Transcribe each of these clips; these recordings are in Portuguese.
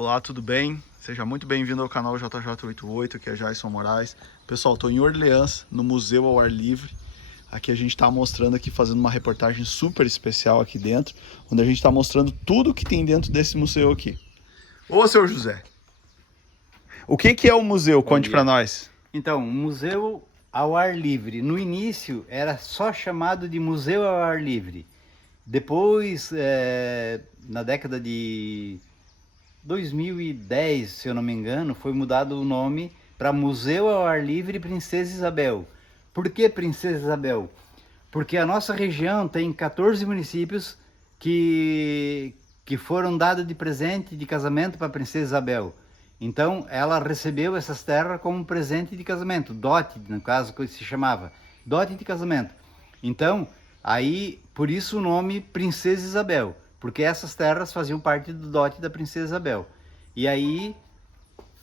Olá, tudo bem? Seja muito bem-vindo ao canal JJ88, aqui é Jason Moraes. Pessoal, estou em Orleans, no Museu ao Ar Livre. Aqui a gente está mostrando aqui, fazendo uma reportagem super especial aqui dentro, onde a gente está mostrando tudo que tem dentro desse museu aqui. Ô, seu José, o que é o museu? Conte para nós. Então, museu ao ar livre. No início era só chamado de museu ao ar livre. Depois, na década de 2010, se eu não me engano, foi mudado o nome para Museu ao Ar Livre Princesa Isabel. Por que Princesa Isabel? Porque a nossa região tem 14 municípios que foram dados de presente de casamento para a Princesa Isabel. Então, ela recebeu essas terras como presente de casamento, dote, no caso, que se chamava, dote de casamento. Então, aí, por isso o nome Princesa Isabel, porque essas terras faziam parte do dote da Princesa Isabel. E aí,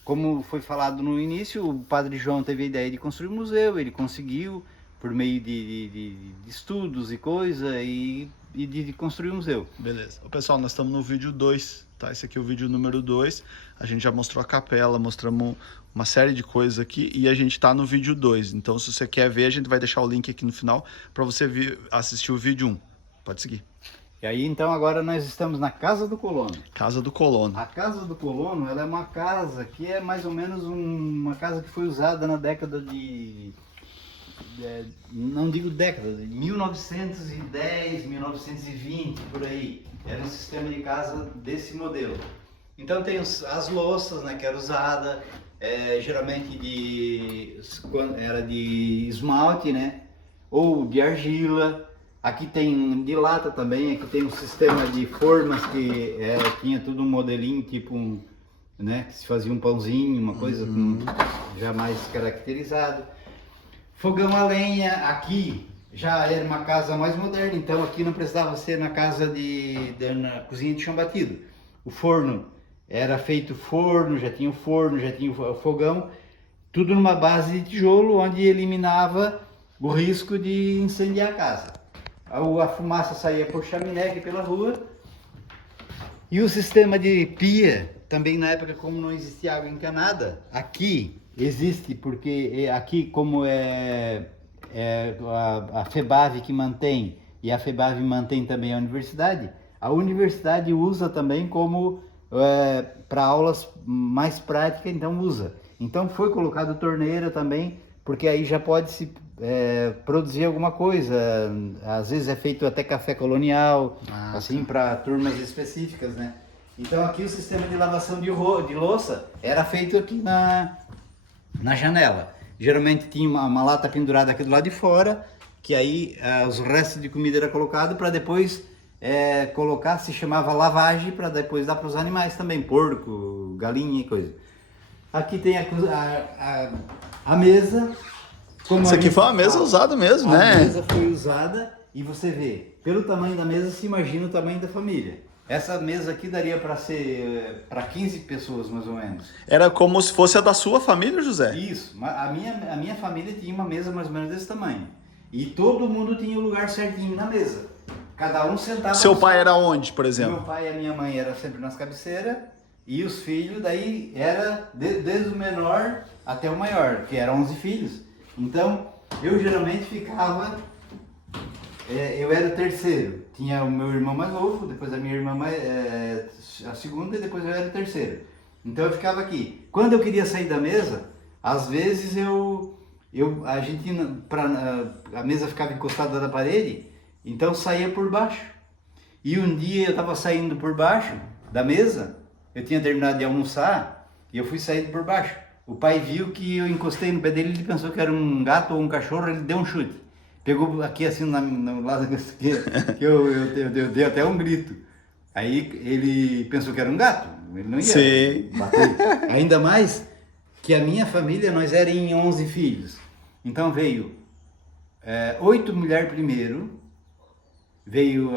como foi falado no início, o Padre João teve a ideia de construir um museu, ele conseguiu, por meio de estudos e coisa, e de construir um museu. Beleza. Ô, pessoal, nós estamos no vídeo 2, tá? Esse aqui é o vídeo número 2. A gente já mostrou a capela, mostramos uma série de coisas aqui e a gente está no vídeo 2. Então, se você quer ver, a gente vai deixar o link aqui no final para você assistir o vídeo 1. Pode seguir. E aí, então, agora nós estamos na Casa do Colono. Casa do Colono. A Casa do Colono, ela é uma casa que é mais ou menos uma casa que foi usada na década não digo década, de 1910, 1920, por aí. Era um sistema de casa desse modelo. Então tem as louças, né, que era usada, geralmente era de esmalte, né, ou de argila. Aqui tem de lata também, aqui tem um sistema de formas que tinha tudo um modelinho, tipo né, que se fazia um pãozinho, uma coisa já mais caracterizado. Fogão a lenha, aqui já era uma casa mais moderna, então aqui não precisava ser na casa na cozinha de chão batido. O forno era feito já tinha o fogão, tudo numa base de tijolo, onde eliminava o risco de incendiar a casa. A fumaça saía por chaminé aqui pela rua. E o sistema de pia, também na época, como não existia água encanada, aqui existe, porque aqui como a FEBAV que mantém, e a FEBAV mantém também a universidade usa também como para aulas mais práticas, então usa. Então foi colocado torneira também, porque aí já pode se produzir alguma coisa. Às vezes é feito até café colonial, assim, para turmas específicas, né? Então aqui o sistema de lavação de louça era feito aqui na janela. Geralmente tinha uma lata pendurada aqui do lado de fora, que aí os restos de comida era colocado para depois colocar, se chamava lavagem, para depois dar para os animais também, porco, galinha e coisa. Aqui tem a mesa. Isso aqui foi uma mesa usada mesmo, né? A mesa foi usada e você vê, pelo tamanho da mesa, se imagina o tamanho da família. Essa mesa aqui daria para ser para 15 pessoas, mais ou menos. Era como se fosse a da sua família, José? Isso. A minha família tinha uma mesa mais ou menos desse tamanho. E todo mundo tinha o lugar certinho na mesa. Cada um sentava... Seu pai era onde, por exemplo? Meu pai e a minha mãe eram sempre nas cabeceiras. E os filhos, daí, era desde o menor até o maior, que eram 11 filhos. Então, eu geralmente ficava... eu era o terceiro. Tinha o meu irmão mais novo, depois a minha irmã a segunda, e depois eu era o terceiro. Então eu ficava aqui. Quando eu queria sair da mesa, às vezes a mesa ficava encostada na parede, então eu saía por baixo. E um dia eu estava saindo por baixo da mesa, eu tinha terminado de almoçar, e eu fui saindo por baixo. O pai viu que eu encostei no pé dele, ele pensou que era um gato ou um cachorro, ele deu um chute. Pegou aqui assim no lado que eu dei até um grito. Aí ele pensou que era um gato, ele não ia bater. Ainda mais que a minha família, nós éramos em 11 filhos. Então veio 8 mulheres primeiro, veio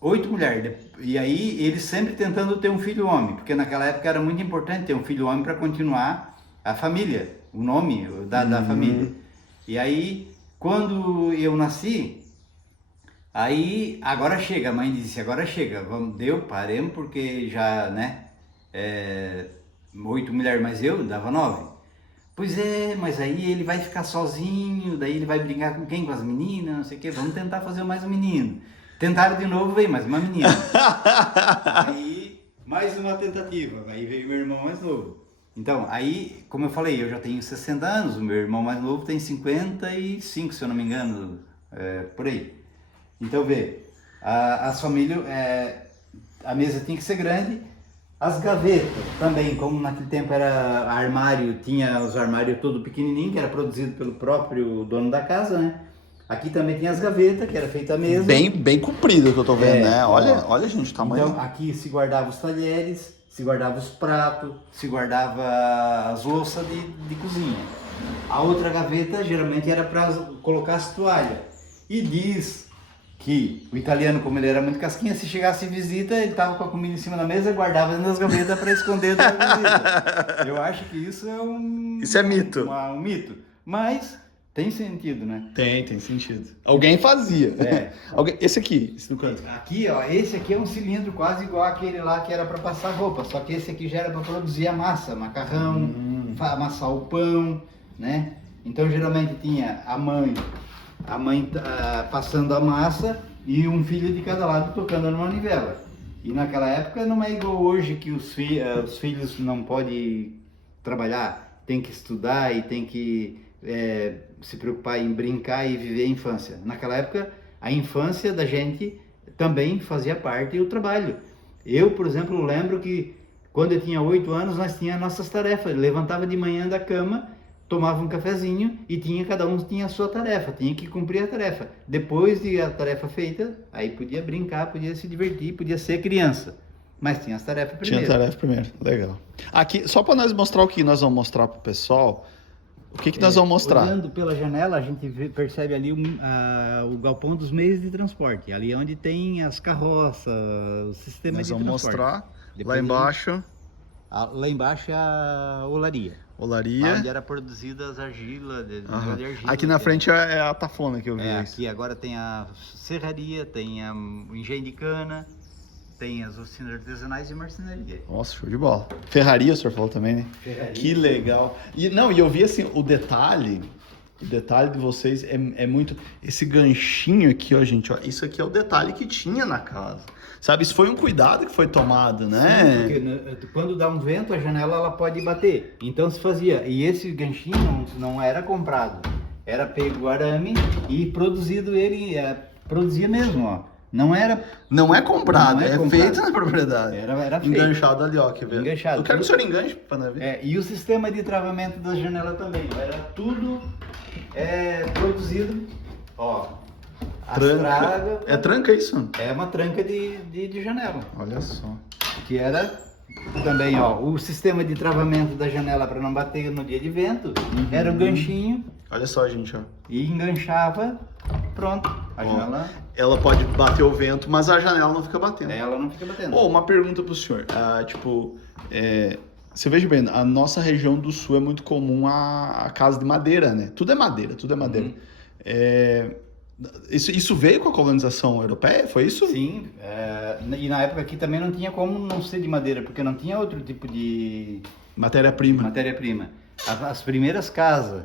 8 mulheres, e aí eles sempre tentando ter um filho homem, porque naquela época era muito importante ter um filho homem para continuar a família, o nome da família. E aí... Quando eu nasci, aí, agora chega, a mãe disse, agora chega, paremos porque já, né, 8 mulheres mais eu, dava 9. Pois é, mas aí ele vai ficar sozinho, daí ele vai brigar com quem? Com as meninas, não sei o quê. Vamos tentar fazer mais um menino. Tentaram de novo, veio mais uma menina. Aí, mais uma tentativa. Aí veio meu irmão mais novo. Então, aí, como eu falei, eu já tenho 60 anos, o meu irmão mais novo tem 55, se eu não me engano, por aí. Então, vê, as famílias, a mesa tinha que ser grande. As gavetas também, como naquele tempo era armário, tinha os armários todo pequenininho, que era produzido pelo próprio dono da casa, né? Aqui também tinha as gavetas, que era feita a mesa. Bem comprido que eu tô vendo, né? Olha, gente, o tamanho. Então, aqui se guardava os talheres, se guardava os pratos, se guardava as louças de cozinha. A outra gaveta geralmente era para colocar as toalhas. E diz que o italiano, como ele era muito casquinha, se chegasse visita, ele tava com a comida em cima da mesa e guardava dentro das gavetas para esconder da visita. Eu acho que isso é Isso é mito. Um mito. Mas tem sentido, né? Tem sentido. Alguém fazia. Esse aqui, esse no canto. Aqui, ó, esse aqui é um cilindro quase igual aquele lá que era para passar roupa, só que esse aqui já era para produzir a massa, macarrão, amassar o pão, né? Então geralmente tinha a mãe passando a massa e um filho de cada lado tocando numa manivela. E naquela época não é igual hoje que os filhos não podem trabalhar, tem que estudar e tem que se preocupar em brincar e viver a infância. Naquela época a infância da gente também fazia parte do trabalho. Eu, por exemplo, lembro que quando eu tinha 8 anos nós tínhamos nossas tarefas. Eu levantava de manhã da cama, tomava um cafezinho e cada um tinha a sua tarefa, tinha que cumprir a tarefa. Depois de a tarefa feita, aí podia brincar, podia se divertir, podia ser criança. Mas tinha as tarefas primeiro. Tinha tarefa primeiro, legal. Aqui, só para nós mostrar o que nós vamos mostrar pro pessoal, o que nós vamos mostrar? Olhando pela janela, a gente percebe ali o galpão dos meios de transporte. Ali é onde tem as carroças, o sistema de transporte. Nós vamos mostrar. Depois lá embaixo. Lá embaixo é a olaria. Olaria. Onde era produzida as argilas, de argila. Aqui na frente é a tafona que eu vi. Aqui agora tem a serraria, tem o engenho de cana, tem as oficinas artesanais e marcenaria. Nossa, show de bola. Ferraria, o senhor falou também, né? Ferraria. Que legal. E eu vi assim, o detalhe de vocês é muito... Esse ganchinho aqui, ó, gente, ó, isso aqui é o detalhe que tinha na casa. Sabe, isso foi um cuidado que foi tomado, né? Sim, porque quando dá um vento, a janela ela pode bater. Então se fazia. E esse ganchinho não era comprado. Era pego o arame e produzido ele, produzia mesmo, ó. Não é comprado, é feito na propriedade. Era feito. Enganchado ali, ó, quer ver? Enganchado. Eu quero que o senhor enganche para nós ver. E o sistema de travamento da janela também, ó, era tudo produzido, ó. Tranca. É tranca isso? É uma tranca de janela. Olha só. Que era também, ó, o sistema de travamento da janela para não bater no dia de vento, era o ganchinho. Olha só, gente, ó. E enganchava, pronto. A janela... Ela pode bater o vento, mas a janela não fica batendo. Ela não fica batendo. Uma pergunta pro senhor. Você veja bem, a nossa região do sul é muito comum a casa de madeira, né? Tudo é madeira. Isso veio com a colonização europeia, foi isso? Sim, e na época aqui também não tinha como não ser de madeira, porque não tinha outro tipo de... Matéria-prima. As primeiras casas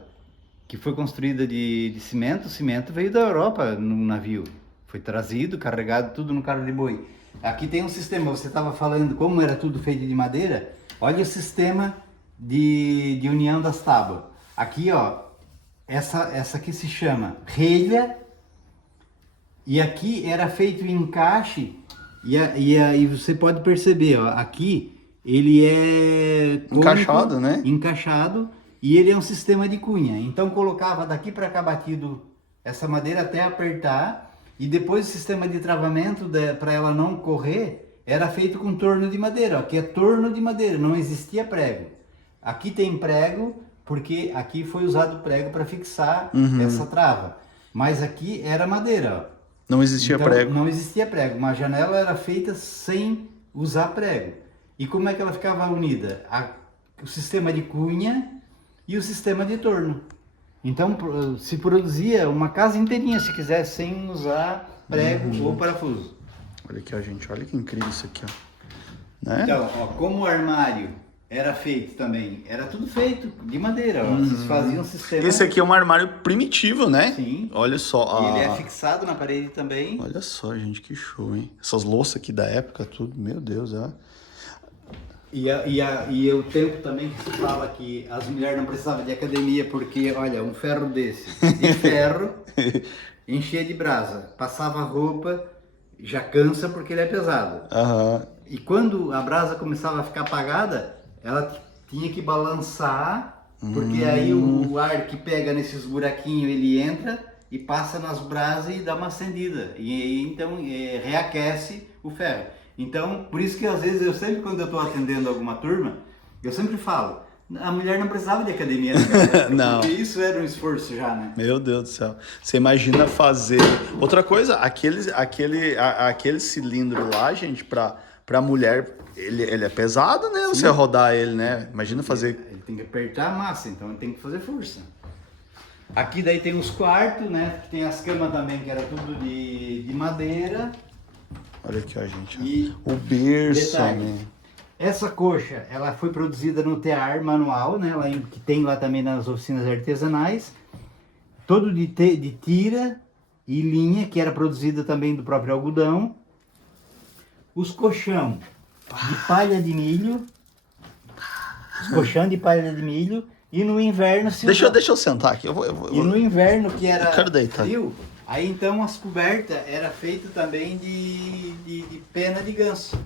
que foi construída de cimento, o cimento veio da Europa no navio. Foi trazido, carregado, tudo no carro de boi. Aqui tem um sistema, você estava falando como era tudo feito de madeira, olha o sistema de união das tábuas. Aqui, ó, essa aqui se chama relha. E aqui era feito em encaixe, e você pode perceber, ó, aqui ele é encaixado, né? Encaixado, e ele é um sistema de cunha. Então colocava daqui para cá batido essa madeira até apertar, e depois o sistema de travamento para ela não correr era feito com torno de madeira. Aqui é torno de madeira, não existia prego. Aqui tem prego, porque aqui foi usado prego para fixar essa trava. Mas aqui era madeira, ó. Não existia prego. Não existia prego. Uma janela era feita sem usar prego. E como é que ela ficava unida? O sistema de cunha e o sistema de torno. Então se produzia uma casa inteirinha, se quisesse, sem usar prego ou parafuso. Olha aqui, ó, gente. Olha que incrível isso aqui, ó. né? Então, ó, como o armário era feito também, era tudo feito de madeira, ó, vocês faziam um sistema... Esse aqui é um armário primitivo, né? Sim. Olha só. E ele é fixado na parede também. Olha só, gente, que show, hein? Essas louças aqui da época, tudo, meu Deus, é. E o tempo também que se fala que as mulheres não precisavam de academia, porque, olha, um ferro desse, de ferro, enchia de brasa, passava a roupa, já cansa porque ele é pesado. Aham. E quando a brasa começava a ficar apagada, ela tinha que balançar, porque aí o ar que pega nesses buraquinhos, ele entra e passa nas brasas e dá uma acendida. E então reaquece o ferro. Então, por isso que às vezes eu sempre, quando eu estou atendendo alguma turma, eu sempre falo, a mulher não precisava de academia naquela época, Não. porque isso era um esforço já, né? Meu Deus do céu. Você imagina fazer. Outra coisa, aquele cilindro lá, gente, pra mulher, ele é pesado, né? Você rodar ele, né? Imagina fazer. Ele tem que apertar a massa, então ele tem que fazer força. Aqui daí tem os quartos, né? Tem as camas também, que era tudo de madeira. Olha aqui, ó, gente. E O berço, detalhe, né? essa coxa, ela foi produzida no tear manual, né? Que tem lá também nas oficinas artesanais. Todo de tira e linha, que era produzida também do próprio algodão. Os colchão de palha de milho. Os colchão de palha de milho. E no inverno se Deixa usava- eu sentar aqui. E no inverno, que era Eu quero deitar. frio, aí então as cobertas era feita também de pena de ganso.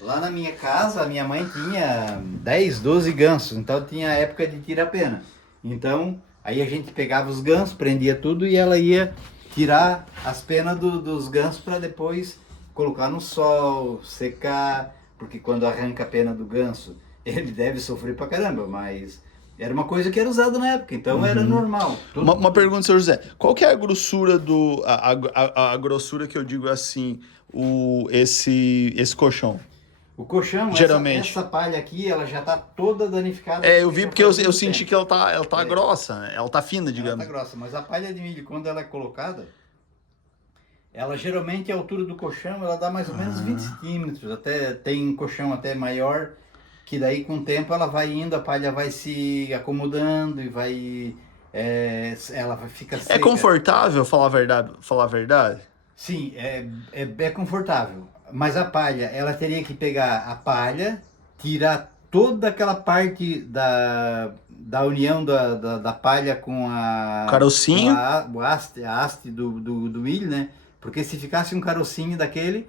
Lá na minha casa, a minha mãe tinha 10, 12 gansos, então tinha a época de tirar pena. Então, aí a gente pegava os gansos, prendia tudo e ela ia tirar as penas dos gansos para depois colocar no sol, secar, porque quando arranca a pena do ganso, ele deve sofrer pra caramba, mas era uma coisa que era usada na época, então era normal. Uma pergunta, senhor José. Qual que é a grossura do. A grossura que eu digo assim, esse colchão? O colchão, Geralmente. essa palha aqui, ela já tá toda danificada. É, eu vi já porque eu faz muito senti tempo. que ela tá É. grossa, né? Ela tá fina, Ela digamos. tá grossa, mas a palha de milho, quando ela é colocada, ela geralmente a altura do colchão, ela dá mais ou menos 20 centímetros, até tem colchão até maior, que daí com o tempo ela vai indo, a palha vai se acomodando e vai, ela vai ficar seca. É confortável, falar a verdade? Sim, é confortável, mas a palha, ela teria que pegar a palha, tirar toda aquela parte da união da palha com Carocinho? com a haste do milho, né? Porque se ficasse um carocinho daquele,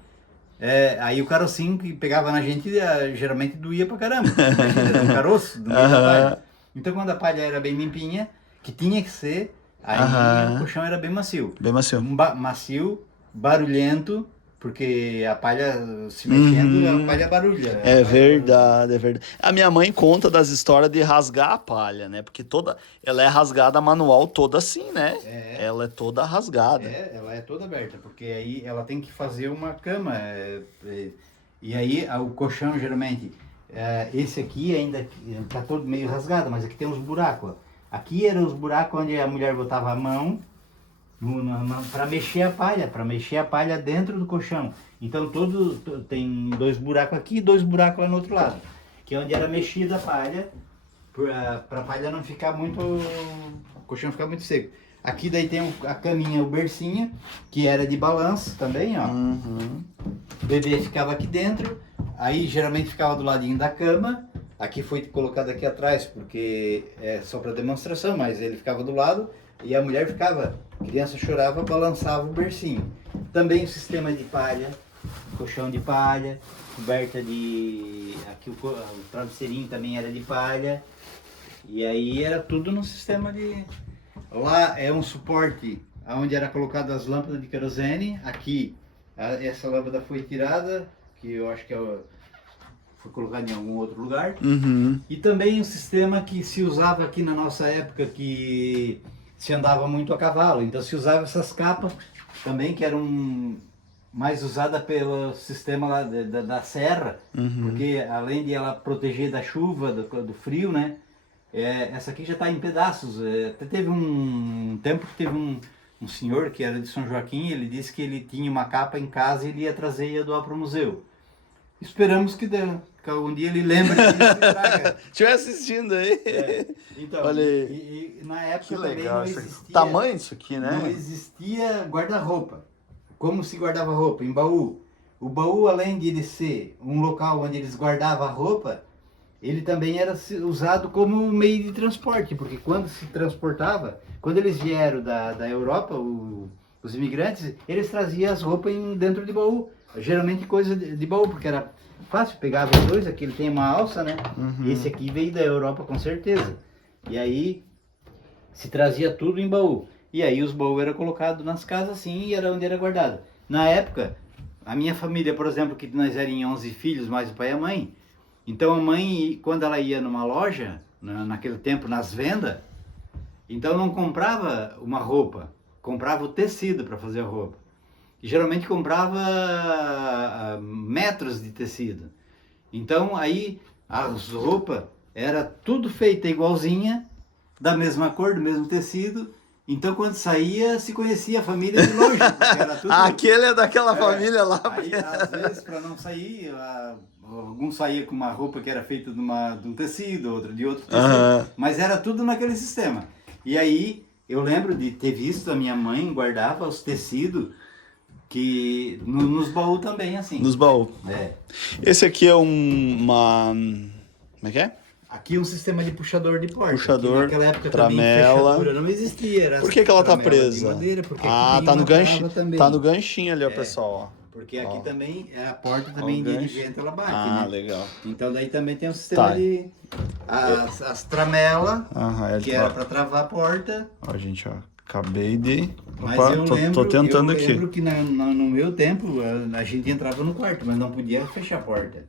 aí o carocinho que pegava na gente geralmente doía pra caramba. Imagina, um caroço do meio da palha. Então quando a palha era bem limpinha, que tinha que ser, aí o colchão era bem macio. Bem macio. Macio, barulhento, porque a palha se mexendo, a palha barulha. É verdade, é verdade. A minha mãe conta das histórias de rasgar a palha, né? Porque ela é rasgada manual toda assim, né? Ela é toda rasgada. Ela é toda aberta, porque aí ela tem que fazer uma cama. E aí o colchão geralmente, esse aqui ainda tá todo meio rasgado, mas aqui tem uns buracos. Ó. Aqui eram os buracos onde a mulher botava a mão para mexer a palha dentro do colchão. Então tem 2 buracos aqui e 2 buracos lá no outro lado, que é onde era mexida a palha, para a palha não ficar muito, o colchão ficar muito seco. Aqui daí tem a caminha, o bercinho, que era de balanço também, ó. O bebê ficava aqui dentro, aí geralmente ficava do ladinho da cama. Aqui foi colocado aqui atrás porque é só para demonstração, mas ele ficava do lado e a mulher ficava, a criança chorava, balançava o bercinho. Também o sistema de palha, colchão de palha, coberta de... Aqui o travesseirinho também era de palha. E aí era tudo no sistema de... Lá é um suporte onde era colocada as lâmpadas de querosene. Aqui essa lâmpada foi tirada, que eu acho que foi colocada em algum outro lugar. E também um sistema que se usava aqui na nossa época, que se andava muito a cavalo. Então se usava essas capas também, que eram mais usadas pelo sistema lá da serra, porque além de ela proteger da chuva, do frio, né? Essa aqui já está em pedaços. Até teve um tempo que teve um senhor que era de São Joaquim, ele disse que ele tinha uma capa em casa e ele ia trazer e ia doar para o museu. Esperamos que algum dia ele lembre disso e traga. Estiver assistindo aí. Então, Olha aí. e na época Que também legal não isso aqui. existia, Tamanho disso aqui, né? não existia guarda-roupa. Como se guardava roupa? Em baú. O baú, além de ele ser um local onde eles guardavam a roupa, ele também era usado como meio de transporte, porque quando se transportava, quando eles vieram da Europa, os imigrantes, eles traziam as roupas dentro de baú. Geralmente coisa de baú, porque era fácil, pegava os dois, aqui ele tem uma alça, né? Uhum. E esse aqui veio da Europa com certeza. E aí se trazia tudo em baú. E aí os baús eram colocados nas casas assim e era onde era guardado. Na época, a minha família, por exemplo, que nós éramos em 11 filhos, mais o pai e a mãe. Então a mãe, quando ela ia numa loja, naquele tempo nas vendas, então não comprava uma roupa, comprava o tecido para fazer a roupa. E geralmente comprava metros de tecido. Então aí as roupas era tudo feita igualzinha, da mesma cor, do mesmo tecido. Então quando saía, se conhecia a família de longe, porque era tudo... Aquele é daquela família lá. Aí às vezes para não sair, alguns saía com uma roupa que era feita de um tecido, outro de outro tecido, mas era tudo naquele sistema. E aí eu lembro de ter visto a minha mãe guardava os tecidos que nos baús também, assim. Nos baús. É. Esse aqui é uma... Como é que é? Aqui é um sistema de puxador de porta. Puxador, naquela época tramela. também fechadura não existia. Era Por que ela tá tramela de presa? madeira, porque Ah, aqui tá tem no uma gancho, trava também. tá no ganchinho ali, ó, pessoal, ó. Porque aqui Ó. também a porta também de vento ela bate, Ah, né? legal. Então daí também tem um sistema Tá. de as tramelas, Aham, que era para travar a porta. Ó, gente, ó. Acabei de... Mas Opa, eu tô lembro, tentando eu aqui. lembro que no meu tempo a gente entrava no quarto, mas não podia fechar a porta.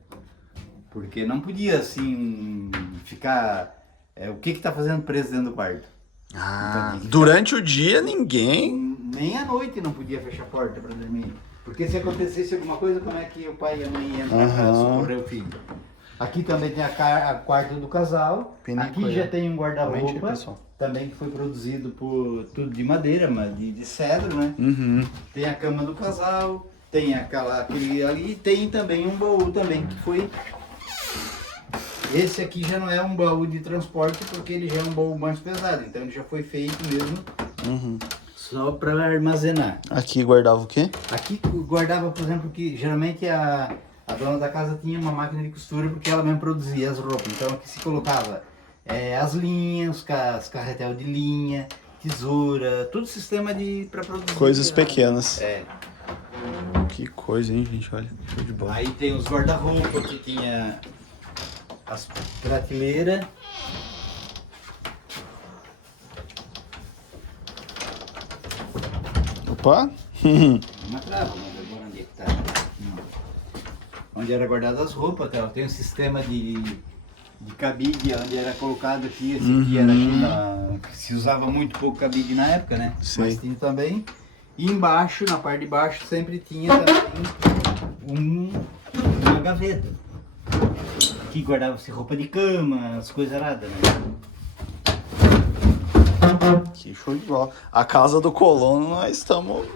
Porque não podia assim ficar. O que tá fazendo preso dentro do quarto? Ah, Então, durante o dia ninguém... Nem à noite não podia fechar a porta para dormir. Porque se acontecesse alguma coisa, como é que o pai e a mãe iam para socorrer o filho? Aqui também tem a quarto do casal. Pinico, Aqui já tem um Aumente aí, guarda-roupa. pessoal. Também que foi produzido por tudo de madeira, mas de cedro, né? Uhum. Tem a cama do casal, tem aquele ali, e tem também um baú também que foi... Esse aqui já não é um baú de transporte porque ele já é um baú mais pesado, então ele já foi feito mesmo só para armazenar. Aqui guardava o quê? Aqui guardava, por exemplo, que geralmente a dona da casa tinha uma máquina de costura porque ela mesmo produzia as roupas, então aqui se colocava as linhas, os carretel de linha, tesoura, todo sistema para produzir. Coisas pequenas. É. Que coisa, hein, gente? Olha, show de bola. Aí tem os guarda-roupa que tinha as prateleiras. Opa! Uma trava, mas agora onde é que tá? Não. Onde era guardado as roupas, tá? Tem um sistema de cabide onde era colocado aqui, esse aqui era aqui que se usava muito pouco cabide na época, né? Sim. Mas tinha também. E embaixo, na parte de baixo, sempre tinha também uma gaveta. Que guardava-se roupa de cama, as coisas aradas, né? Que show de bola. A casa do colono nós estamos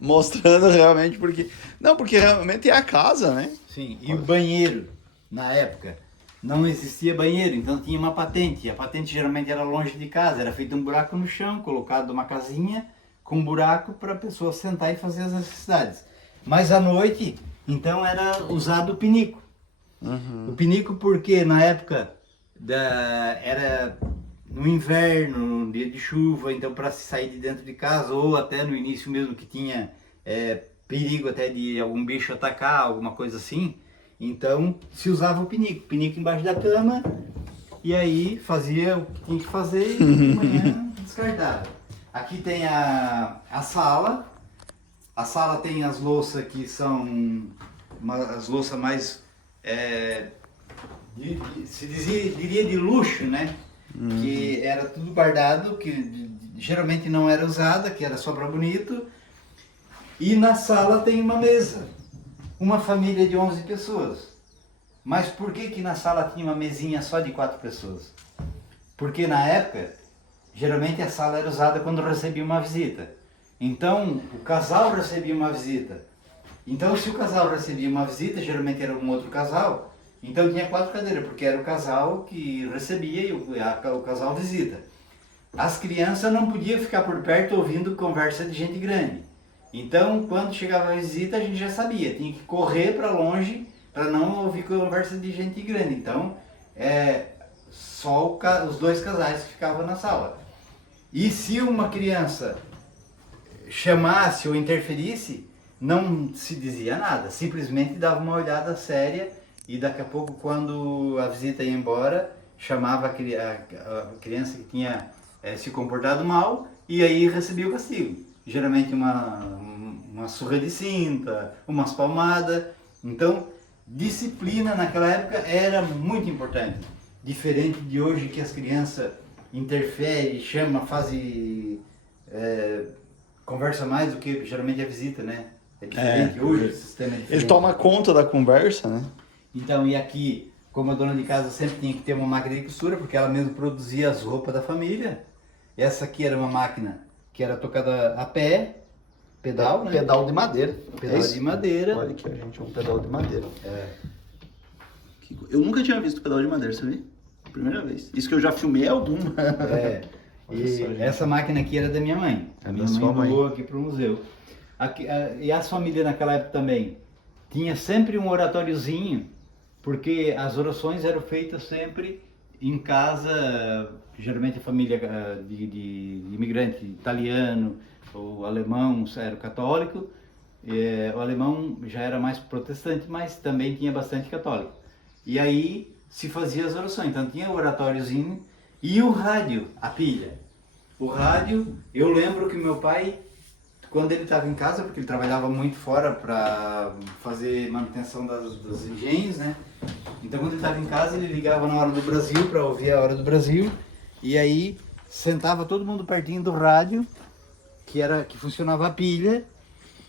mostrando realmente porque... Não, porque realmente é a casa, né? Sim, e o banheiro, na época, não existia banheiro, então tinha uma patente. A patente geralmente era longe de casa, era feito um buraco no chão, colocado uma casinha com um buraco para a pessoa sentar e fazer as necessidades. Mas à noite, então era usado o pinico. O pinico porque na época era no inverno, no dia de chuva, então para se sair de dentro de casa, ou até no início mesmo que tinha perigo até de algum bicho atacar, alguma coisa assim, então se usava o pinico embaixo da cama, e aí fazia o que tinha que fazer e de manhã descartava. Aqui tem a sala tem as louças que são as louças mais, diria de luxo, né? Que era tudo guardado, que geralmente não era usada, que era só para bonito. E na sala tem uma mesa, uma família de 11 pessoas. Mas por que na sala tinha uma mesinha só de 4 pessoas? Porque na época, geralmente a sala era usada quando recebia uma visita. Então, o casal recebia uma visita. Então, se o casal recebia uma visita, geralmente era um outro casal, então tinha 4 cadeiras, porque era o casal que recebia e o casal visita. As crianças não podiam ficar por perto ouvindo conversa de gente grande. Então, quando chegava a visita, a gente já sabia, tinha que correr para longe para não ouvir conversa de gente grande. Então, só os 2 casais que ficavam na sala. E se uma criança chamasse ou interferisse, não se dizia nada, simplesmente dava uma olhada séria e daqui a pouco, quando a visita ia embora, chamava a criança que tinha se comportado mal e aí recebia o castigo. Geralmente uma surra de cinta, umas palmadas. Então, disciplina naquela época era muito importante. Diferente de hoje que as crianças interferem, chamam, fazem... conversa mais do que geralmente a visita, né? É diferente hoje, o sistema é diferente. Ele toma conta da conversa, né? Então, e aqui, como a dona de casa sempre tinha que ter uma máquina de costura, porque ela mesma produzia as roupas da família. Essa aqui era uma máquina que era tocada a pé, pedal, né? Pedal de madeira. Pedal de madeira. Olha aqui, gente, um pedal de madeira. É. Eu nunca tinha visto pedal de madeira, sabia? Primeira vez. Isso que eu já filmei alguma. E só, essa máquina aqui era da minha mãe. A minha mãe doou aqui para o museu. E as famílias naquela época também tinha sempre um oratóriozinho, porque as orações eram feitas sempre em casa, geralmente a família de imigrante italiano ou alemão era católico, o alemão já era mais protestante, mas também tinha bastante católico. E aí se fazia as orações, então tinha o oratóriozinho e o rádio, a pilha. O rádio, eu lembro que meu pai, quando ele estava em casa, porque ele trabalhava muito fora para fazer manutenção dos engenhos, né? Então quando ele estava em casa, ele ligava na hora do Brasil para ouvir a hora do Brasil, e aí sentava todo mundo pertinho do rádio, que funcionava a pilha,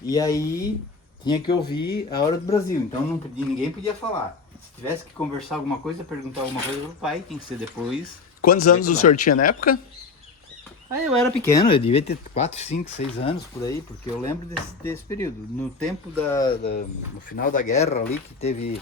e aí tinha que ouvir a hora do Brasil. Então ninguém podia falar. Se tivesse que conversar alguma coisa, perguntar alguma coisa pro pai, tinha que ser depois. Quantos anos o senhor tinha na época? Eu era pequeno, eu devia ter 4, 5, 6 anos por aí, porque eu lembro desse período. No tempo no final da guerra ali, que teve...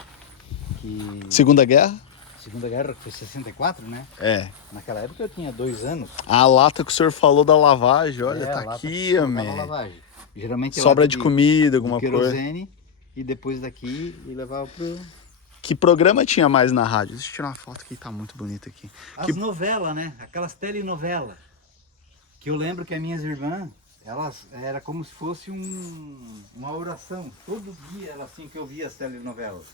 Segunda Guerra? Segunda Guerra, que foi 64, né? É. Naquela época eu tinha 2 anos. A lata que o senhor falou da lavagem, olha, tá aqui, lavagem. Geralmente sobra de comida, alguma de coisa. querosene, e depois daqui e levava pro... Que programa tinha mais na rádio? Deixa eu tirar uma foto aqui, tá muito bonita aqui. As novelas, né? Aquelas telenovelas. Que eu lembro que as minhas irmãs, elas era como se fosse uma oração. Todo dia ela assim que eu via as telenovelas.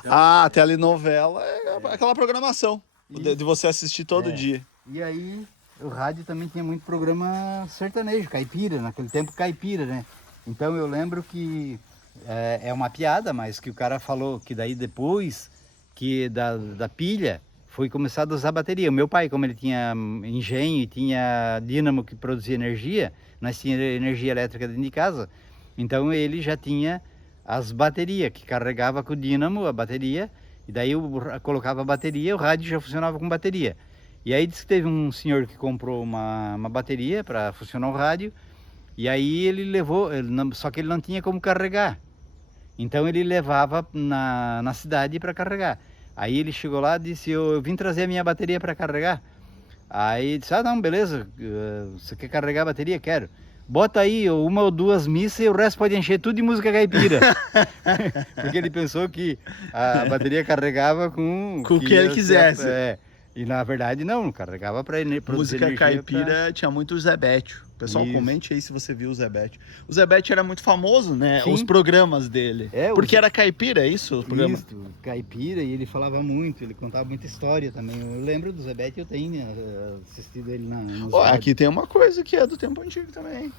Então, a telenovela é aquela programação de você assistir todo dia. E aí o rádio também tinha muito programa sertanejo, caipira, naquele tempo caipira, né? Então eu lembro que é uma piada, mas que o cara falou que daí depois que da pilha foi começado a usar bateria. O meu pai, como ele tinha engenho e tinha dínamo que produzia energia, nós tínhamos energia elétrica dentro de casa, então ele já tinha as baterias, que carregava com o dínamo a bateria, e daí eu colocava a bateria, o rádio já funcionava com bateria. E aí disse que teve um senhor que comprou uma bateria para funcionar o rádio, e aí ele levou, só que ele não tinha como carregar. Então ele levava na cidade para carregar. Aí ele chegou lá e disse, eu vim trazer a minha bateria para carregar. Aí disse, não, beleza, você quer carregar a bateria? Quero. Bota aí 1 ou 2 missas e o resto pode encher tudo de música caipira. Porque ele pensou que a bateria carregava com o que ele quisesse. E na verdade não, carregava para produzir música caipira tinha muito o Zé Bétio. Pessoal, comente aí se você viu o Zé Bétio. O Zé Bétio era muito famoso, né? Sim. Os programas dele. Porque era caipira, é isso? Isso, caipira, e ele falava muito, ele contava muita história também. Eu lembro do Zé Bétio, eu tenho assistido ele nos aqui tem uma coisa que é do tempo antigo também.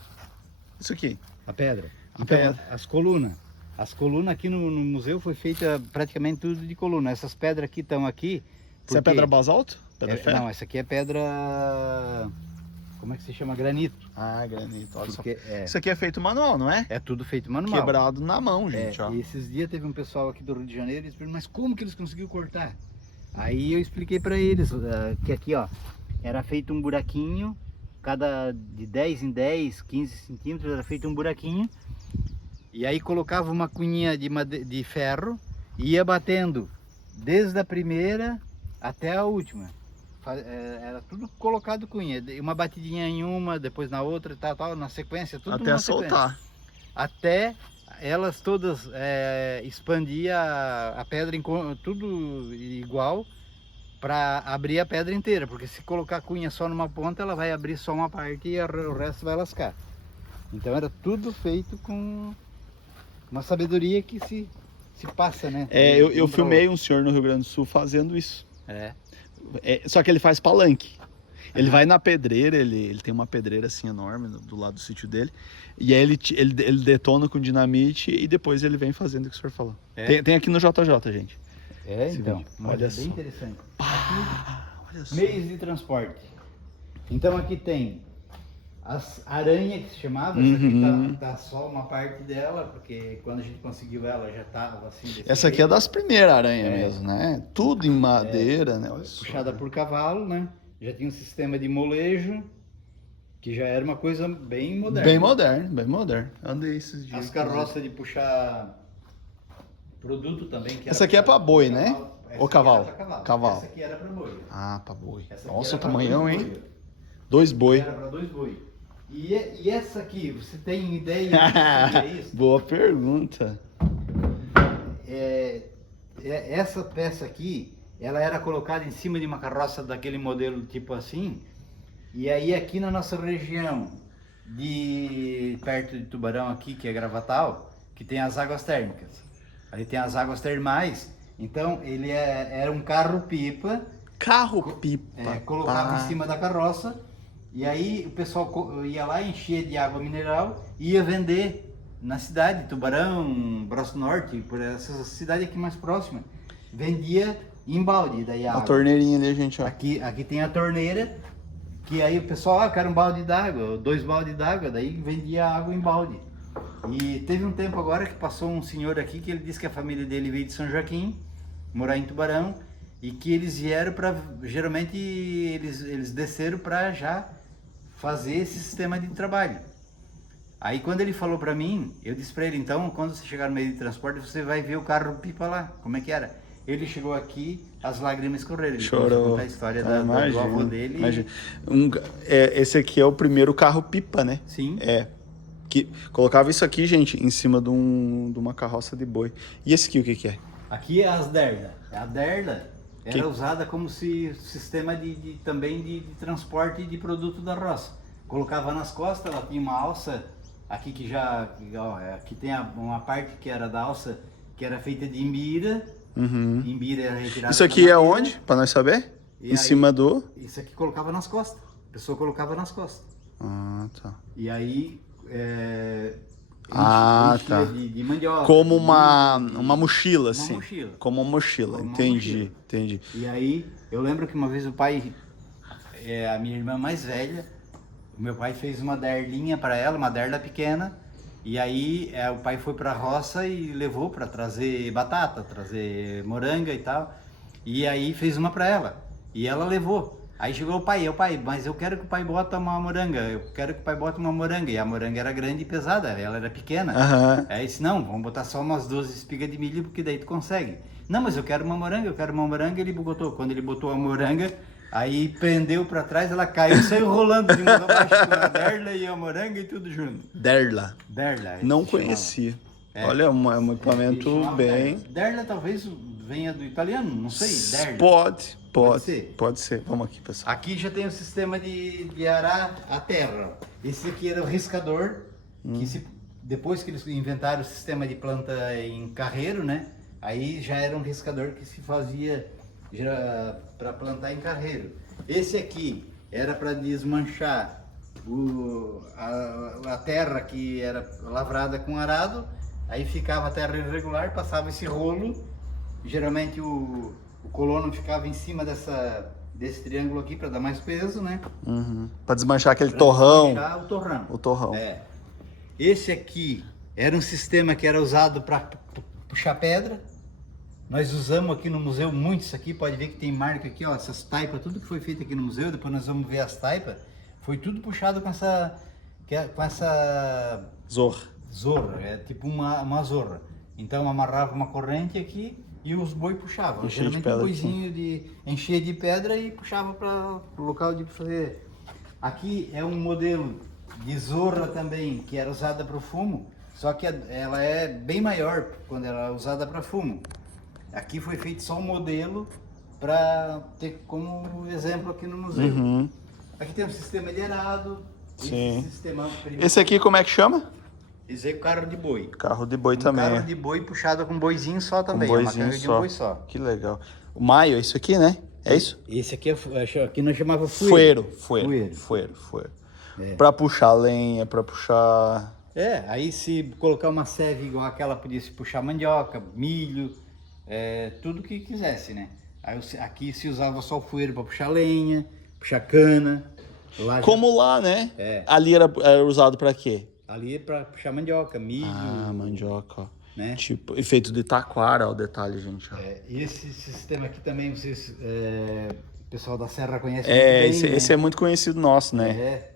Isso aqui. A pedra. Pedra. As colunas. As colunas aqui no museu foi feita praticamente tudo de coluna. Essas pedras aqui estão aqui. Isso é pedra basalto? Pedra ferro? Não, essa aqui é pedra... Como é que se chama? Granito. Granito. Olha só. Porque, isso aqui é feito manual, não é? É tudo feito manual. Quebrado na mão, gente. Ó. E esses dias teve um pessoal aqui do Rio de Janeiro e eles perguntaram, mas como que eles conseguiram cortar? Aí eu expliquei para eles que aqui, ó, era feito um buraquinho, cada de 10 em 10, 15 centímetros, era feito um buraquinho. E aí colocava uma cunhinha de ferro e ia batendo desde a primeira até a última. Era tudo colocado cunha, uma batidinha em uma, depois na outra, tal, na sequência, tudo Até numa soltar. sequência. Até elas todas expandir a pedra em tudo igual, para abrir a pedra inteira, porque se colocar a cunha só numa ponta, ela vai abrir só uma parte e o resto vai lascar. Então era tudo feito com uma sabedoria que se passa, né? Eu filmei um senhor no Rio Grande do Sul fazendo isso. Só que ele faz palanque. Ele vai na pedreira, ele tem uma pedreira assim enorme do lado do sítio dele. E aí ele detona com dinamite e depois ele vem fazendo o que o senhor falou. Tem aqui no JJ, gente. Então, olha é só. bem interessante. Olha só. Meios de transporte. Então aqui tem as aranhas que se chamava, essa aqui tá só uma parte dela, porque quando a gente conseguiu ela já tava assim. Essa aqui é das primeiras aranhas mesmo, né? Tudo em madeira, né? Olha só. Puxada por cavalo, né? Já tinha um sistema de molejo, que já era uma coisa bem moderna. Bem moderno. Andei esses dias. As carroças de puxar produto também. Que essa aqui é para boi, né? Ou cavalo? Cavalo. Essa aqui era para boi. Ah, para boi. Essa Nossa, o pra tamanhão, dois hein? boi. 2 boi. Era para 2 boi. E essa aqui, você tem ideia do que é isso? Boa pergunta. Essa peça aqui, ela era colocada em cima de uma carroça daquele modelo tipo assim. E aí aqui na nossa região, perto de Tubarão aqui, que é Gravatal, que tem as águas térmicas. Ali tem as águas termais. Então ele era um carro-pipa. Carro-pipa. Colocava em cima da carroça. E aí o pessoal ia lá, enchia de água mineral e ia vender na cidade, Tubarão, Braço Norte, por essa cidade aqui mais próxima. Vendia em balde daí a água. A torneirinha ali, gente, ó. Aqui tem a torneira, que aí o pessoal, quer um balde d'água, 2 baldes d'água, daí vendia água em balde. E teve um tempo agora que passou um senhor aqui que ele disse que a família dele veio de São Joaquim, morar em Tubarão, e que eles vieram para, geralmente eles desceram para já fazer esse sistema de trabalho. Aí quando ele falou para mim, eu disse para ele, então, quando você chegar no meio de transporte, você vai ver o carro-pipa lá, como é que era. Ele chegou aqui, as lágrimas escorreram. Ele chorou. contar a história do avô dele. Imagina. Esse aqui é o primeiro carro-pipa, né? Sim. Que colocava isso aqui, gente, em cima de uma carroça de boi. E esse aqui, o que é? Aqui é as derla. A derla era usada como sistema também de transporte de produto da roça. Colocava nas costas, ela tinha uma alça, aqui que já, ó, aqui tem uma parte que era da alça, que era feita de imbira. Imbira era retirada. Isso aqui é onde? Para nós saber? Em cima do... Isso aqui colocava nas costas. A pessoa colocava nas costas. Ah, tá. E aí... tá. De mandioca. Como uma mochila, assim. Mochila. Como uma mochila, entendi. E aí, eu lembro que uma vez o pai, a minha irmã mais velha, o meu pai fez uma derlinha para ela, uma derla pequena, e aí o pai foi para a roça e levou para trazer batata, trazer moranga e tal, e aí fez uma para ela, e ela levou. Aí chegou o pai, mas eu quero que o pai bote uma moranga, e a moranga era grande e pesada, ela era pequena. Aí disse, não, vamos botar só umas 12 espigas de milho, porque daí tu consegue. Não, mas eu quero uma moranga, ele botou. Quando ele botou a moranga, aí prendeu para trás, ela caiu e saiu rolando de mundo abaixo com a derla e a moranga e tudo junto. Derla. Não conhecia. Olha, é um equipamento bem... Derla talvez venha do italiano, não sei, derla. Pode ser. Vamos aqui, pessoal. Aqui já tem o sistema de arar a terra. Esse aqui era o riscador, que depois que eles inventaram o sistema de planta em carreiro, né? Aí já era um riscador que se fazia para plantar em carreiro. Esse aqui era para desmanchar a terra que era lavrada com arado, aí ficava a terra irregular, passava esse rolo, geralmente o colono ficava em cima desse triângulo aqui para dar mais peso, né? Para desmanchar aquele torrão. Desmanchar o torrão. Esse aqui era um sistema que era usado para puxar pedra. Nós usamos aqui no museu muito isso aqui, pode ver que tem marca aqui, ó, essas taipas, tudo que foi feito aqui no museu, depois nós vamos ver as taipas, foi tudo puxado com essa Zorra. zorra, é tipo uma zorra. Então amarrava uma corrente aqui e os boi puxavam. Enchia de Geralmente pedra um boizinho enchia de pedra e puxava para o local de fazer. Aqui é um modelo de zorra também, que era usada para o fumo, só que ela é bem maior quando ela é usada para fumo. Aqui foi feito só um modelo para ter como exemplo aqui no museu. Uhum. Aqui tem um sistema de arado. Sim. Esse sistema Esse aqui como é que chama? esse é carro de boi. Carro de boi também. Carro de boi puxado com boizinho só também. Um é uma boizinho carga de um boi só. Que legal. O maio, é isso aqui, né? É isso? Esse aqui aqui nós chamava fueiro. Fueiro. É. Pra puxar lenha, pra puxar... Aí se colocar uma serve igual aquela, podia se puxar mandioca, milho, tudo que quisesse, né? Aí aqui se usava só o fueiro para puxar lenha, puxar cana. Lá Como lá, né? É. Ali era usado pra quê? ali é para puxar mandioca, milho. Ah, mandioca, ó. Né? Tipo, e feito de taquara, ó, o detalhe, gente. Ó. E esse sistema aqui também, vocês, o pessoal da Serra conhece É, muito bem, esse é muito conhecido nosso, né?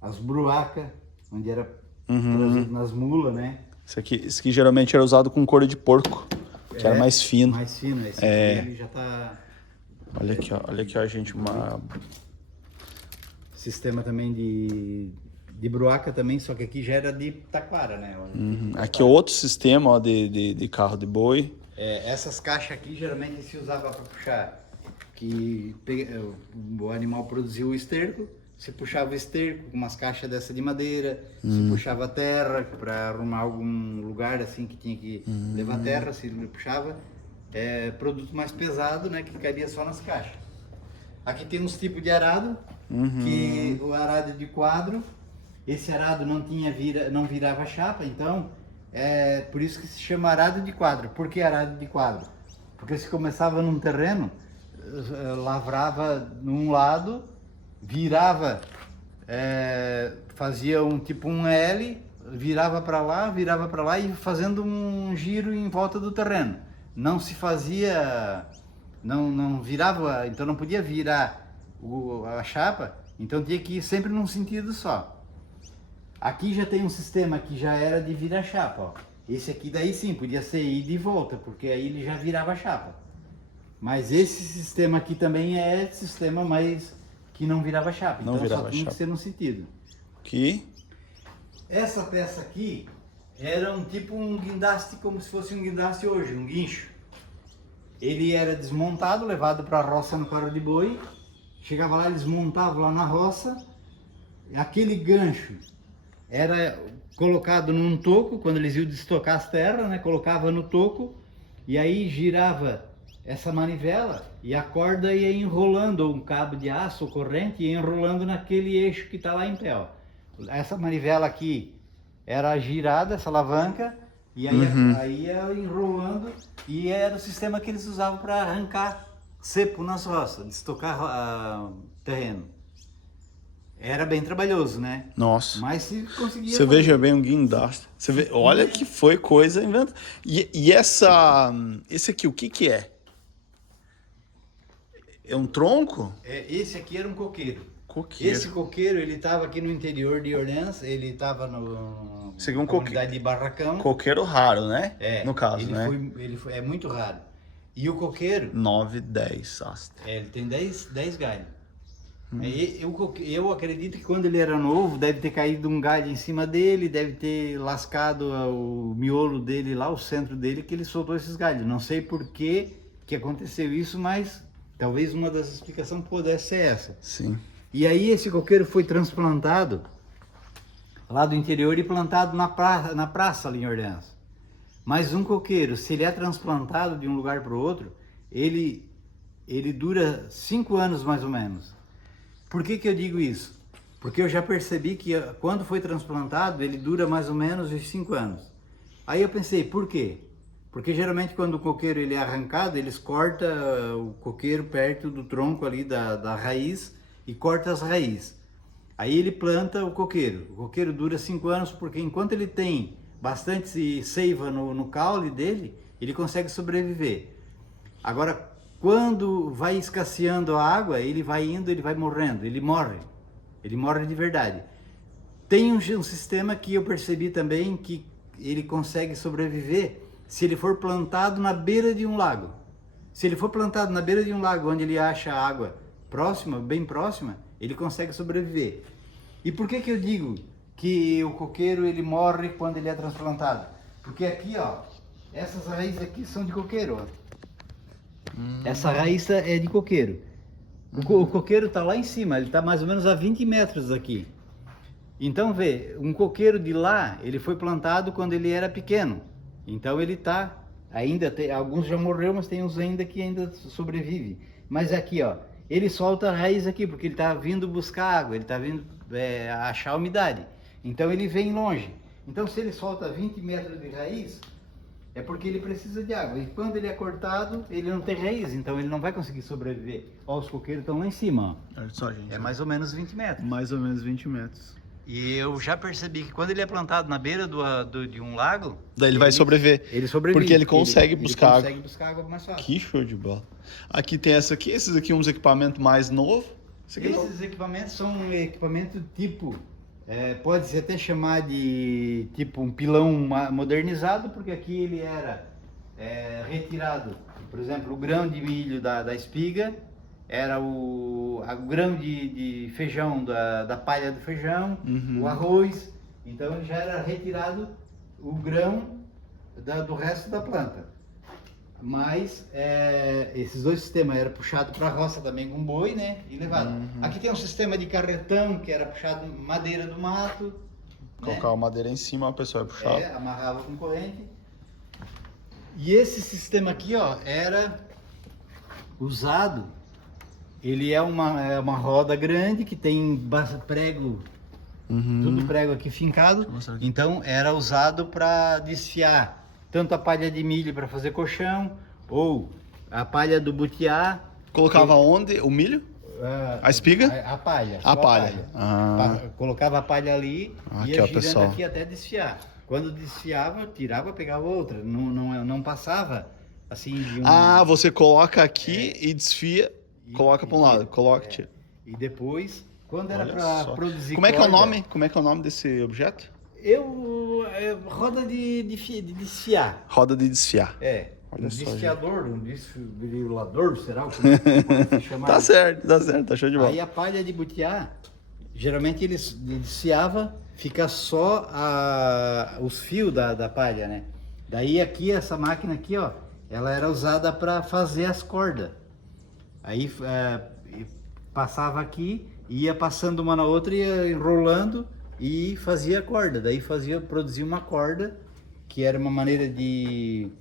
As bruacas, onde era Uhum. trazido nas mulas, né? Esse aqui geralmente era usado com couro de porco, que era mais fino. Mais fino, esse aqui ele já tá... Olha aqui, ó, gente, uma... Sistema também de bruaca também, só que aqui já era de taquara, né? Aqui é outro sistema, ó, de carro de boi. Essas caixas aqui geralmente se usava para puxar, que o animal produziu o esterco, se puxava o esterco com umas caixas dessa de madeira, se puxava terra para arrumar algum lugar assim que tinha que levar terra, se puxava produto mais pesado, né, que caía só nas caixas. Aqui tem uns tipos de arado, que o arado de quadro, esse arado não virava chapa, então por isso que se chama arado de quadro. Por que arado de quadro? Porque se começava num terreno, lavrava num lado, virava, fazia tipo um L, virava para lá e fazendo um giro em volta do terreno. Não se fazia, não virava, então não podia virar a chapa, então tinha que ir sempre num sentido só. Aqui já tem um sistema que já era de virar chapa, ó. Esse aqui daí sim, podia ser ida e volta, porque aí ele já virava chapa. Mas esse sistema aqui também é sistema mais que não virava chapa, Não então virava só tinha chapa. que ser num sentido. Aqui. Essa peça aqui era tipo um guindaste, como se fosse um guindaste hoje, um guincho. Ele era desmontado, levado para a roça no carro de boi, chegava lá, eles montavam lá na roça, aquele gancho era colocado num toco, quando eles iam destocar as terras, né, colocava no toco, e aí girava essa manivela, e a corda ia enrolando, ou um cabo de aço ou corrente, ia enrolando naquele eixo que está lá em pé, ó. Essa manivela aqui era girada, essa alavanca, e aí ia enrolando, e era o sistema que eles usavam para arrancar cepo nas roças, destocar terreno. Era bem trabalhoso, né? Nossa. Mas se conseguia... Você veja bem um guindaste. Você vê, olha que foi coisa inventada. E esse aqui, o que é? É um tronco? Esse aqui era um coqueiro. Coqueiro. Esse coqueiro, ele estava aqui no interior de Orleans, ele estava no Esse aqui é um comunidade de Barracão. Coqueiro raro, né? No caso, né? É muito raro. E o coqueiro... 9, 10 astas. ele tem 10 galhos. Eu acredito que quando ele era novo, deve ter caído um galho em cima dele, deve ter lascado o miolo dele lá, o centro dele, que ele soltou esses galhos. Não sei por que aconteceu isso, mas talvez uma das explicações pudesse ser essa. Sim. E aí esse coqueiro foi transplantado lá do interior e plantado na praça ali em Orleans. Mas um coqueiro, se ele é transplantado de um lugar para o outro, ele dura 5 anos mais ou menos. Por que eu digo isso? Porque eu já percebi que quando foi transplantado, ele dura mais ou menos uns 5 anos. Aí eu pensei, por quê? Porque geralmente quando o coqueiro ele é arrancado, eles cortam o coqueiro perto do tronco ali da raiz e corta as raízes. Aí ele planta o coqueiro. O coqueiro dura 5 anos porque enquanto ele tem bastante seiva no caule dele, ele consegue sobreviver. Agora, quando vai escasseando a água, ele vai indo, ele vai morrendo, ele morre de verdade. Tem um sistema que eu percebi também que ele consegue sobreviver se ele for plantado na beira de um lago. Se ele for plantado na beira de um lago onde ele acha água próxima, bem próxima, ele consegue sobreviver. E por que eu digo que o coqueiro ele morre quando ele é transplantado? Porque aqui, ó, essas raízes aqui são de coqueiro, ó. Essa raiz é de coqueiro. O coqueiro está lá em cima, ele está mais ou menos a 20 metros daqui. Então vê, um coqueiro de lá, ele foi plantado quando ele era pequeno. Então ele está, ainda tem, alguns já morreram, mas tem uns ainda que ainda sobrevivem. Mas aqui, ó, ele solta a raiz aqui, porque ele está vindo buscar água, ele está vindo achar umidade. Então ele vem longe. Então se ele solta 20 metros de raiz, é porque ele precisa de água. E quando ele é cortado, ele não tem raiz, então ele não vai conseguir sobreviver. Ó, os coqueiros estão lá em cima, ó. Olha só, gente. É mais ou menos 20 metros. Mais ou menos 20 metros. E eu já percebi que quando ele é plantado na beira de um lago... Daí ele vai sobreviver. Ele sobrevive. Porque ele consegue buscar água. Ele consegue buscar água mais fácil. Que show de bola. Aqui tem essa aqui, esses aqui uns equipamentos mais novos. Esses equipamentos são equipamento tipo... pode-se até chamar de tipo um pilão modernizado, porque aqui ele era retirado, por exemplo, o grão de milho da espiga, era o grão de feijão, da palha do feijão, o arroz, então ele já era retirado o grão do resto da planta. Mas esses dois sistemas eram puxados para a roça também com boi, né? E levado. Aqui tem um sistema de carretão que era puxado madeira do mato. Colocar a madeira em cima, a pessoa vai puxar. Amarrava com corrente. E esse sistema aqui, ó, era usado. Ele é uma roda grande que tem prego, tudo prego aqui fincado. Então era usado para desfiar tanto a palha de milho para fazer colchão, ou a palha do butiá. Colocava onde? O milho? A espiga? A palha. A palha. Colocava a palha ali e ia ó, girando pessoal. aqui até desfiar. Quando desfiava, tirava, pegava outra. Não passava assim de um... Você coloca aqui e desfia, coloca para um lado, coloca e tira. E depois, quando era Olha para só. produzir Como é que é o corda, nome? Como é que é o nome desse objeto? roda de desfiar. Roda de desfiar. Um Olha só, desfiador, um desfibrilador, será? Como pode se chamar? Tá certo, tá show de bola. Aí a palha de butiá, geralmente ele desfiava, fica só os fios da palha, né? Daí aqui, essa máquina aqui, ó, ela era usada para fazer as cordas. Aí passava aqui, ia passando uma na outra, ia enrolando e fazia a corda. Daí produzia uma corda, que era uma maneira de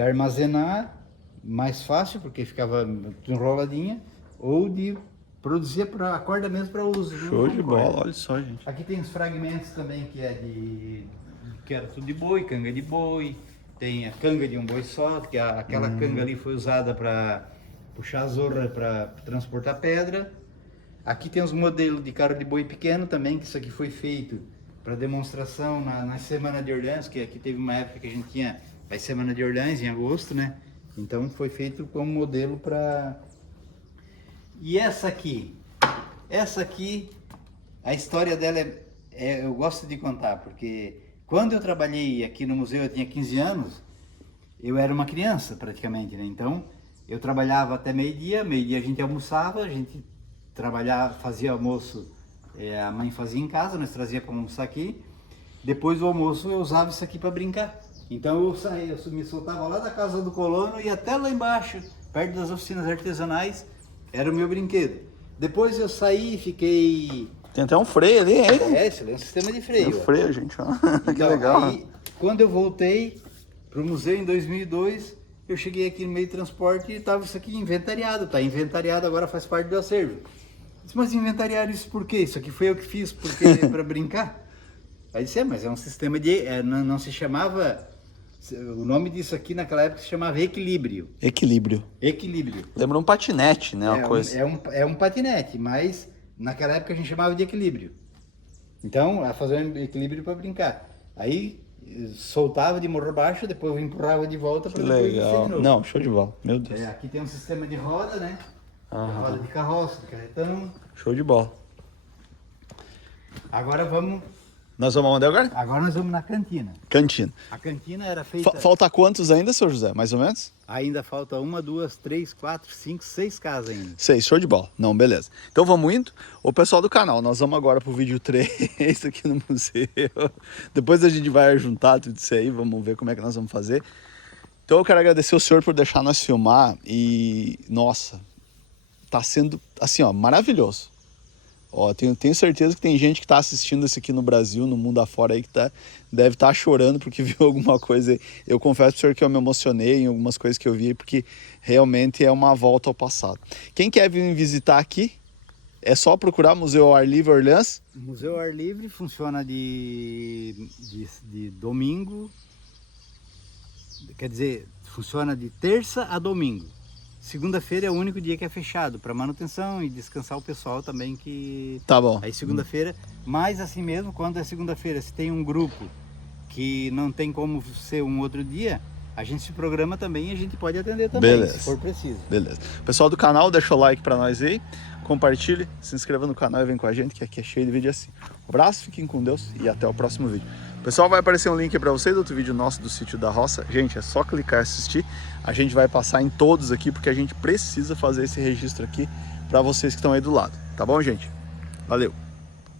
armazenar mais fácil, porque ficava enroladinha, ou de produzir a corda mesmo para uso. Show de bola, olha só, gente. Aqui tem os fragmentos também que que era tudo de boi, canga de boi, tem a canga de um boi só, que aquela canga ali foi usada para puxar a zorra para transportar pedra. Aqui tem os modelos de carro de boi pequeno também, que isso aqui foi feito para demonstração na Semana de Orleans, que aqui teve uma época que a gente tinha a Semana de Orleans em agosto, né? Então foi feito como modelo para... E essa aqui, a história dela eu gosto de contar, porque quando eu trabalhei aqui no museu, eu tinha 15 anos, eu era uma criança praticamente, né? Então eu trabalhava até meio-dia a gente almoçava, a gente trabalhava, fazia almoço, a mãe fazia em casa, nós trazia para almoçar aqui, depois do almoço eu usava isso aqui para brincar. Então eu me soltava lá da casa do colono e até lá embaixo, perto das oficinas artesanais, era o meu brinquedo. Depois eu saí e fiquei... Tem até um freio ali, hein? Esse é um sistema de freio. Tem um freio, gente, ó. Que Então, legal. aí, quando eu voltei para o museu em 2002, eu cheguei aqui no meio de transporte e estava isso aqui inventariado. Está inventariado, agora faz parte do acervo. Disse, mas inventariaram isso por quê? Isso aqui foi eu que fiz, porque para brincar. Aí disse, mas é um sistema de... não se chamava... O nome disso aqui naquela época se chamava equilíbrio. Equilíbrio. Lembra um patinete, né? Uma coisa. É um patinete, mas naquela época a gente chamava de equilíbrio. Então, a fazer um equilíbrio para brincar. Aí soltava de morro baixo, depois eu empurrava de volta para depois descer Legal. de novo. Não, show de bola. Meu Deus. Aqui tem um sistema de roda, né? Roda de carroça, de carretão. Show de bola. Agora vamos Nós vamos onde agora? Agora nós vamos na cantina. Cantina. A cantina era feita... Falta quantos ainda, seu José? Mais ou menos? Ainda falta 1, 2, 3, 4, 5, 6 casas ainda. 6, show de bola. Não, beleza. Então vamos indo. O pessoal do canal, nós vamos agora pro vídeo 3 aqui no museu. Depois a gente vai juntar tudo isso aí, vamos ver como é que nós vamos fazer. Então eu quero agradecer o senhor por deixar nós filmar e, nossa, tá sendo, assim, ó, maravilhoso. Ó, tenho certeza que tem gente que está assistindo isso aqui no Brasil, no mundo afora aí, que deve estar chorando porque viu alguma coisa aí. Eu confesso pro senhor que eu me emocionei em algumas coisas que eu vi, porque realmente é uma volta ao passado. Quem quer vir visitar aqui, é só procurar Museu ao Ar Livre Orleans? Museu ao Ar Livre funciona de domingo, quer dizer, funciona de terça a domingo. Segunda-feira é o único dia que é fechado para manutenção e descansar o pessoal também que... Tá bom. Aí segunda-feira, mas assim mesmo, quando é segunda-feira, se tem um grupo que não tem como ser um outro dia, a gente se programa também e a gente pode atender também, beleza, se for preciso. Beleza. Pessoal do canal, deixa o like para nós aí, compartilhe, se inscreva no canal e vem com a gente, que aqui é cheio de vídeo assim. Um abraço, fiquem com Deus e até o próximo vídeo. Pessoal, vai aparecer um link para vocês, outro vídeo nosso do Sítio da Roça. Gente, é só clicar e assistir. A gente vai passar em todos aqui, porque a gente precisa fazer esse registro aqui para vocês que estão aí do lado. Tá bom, gente? Valeu!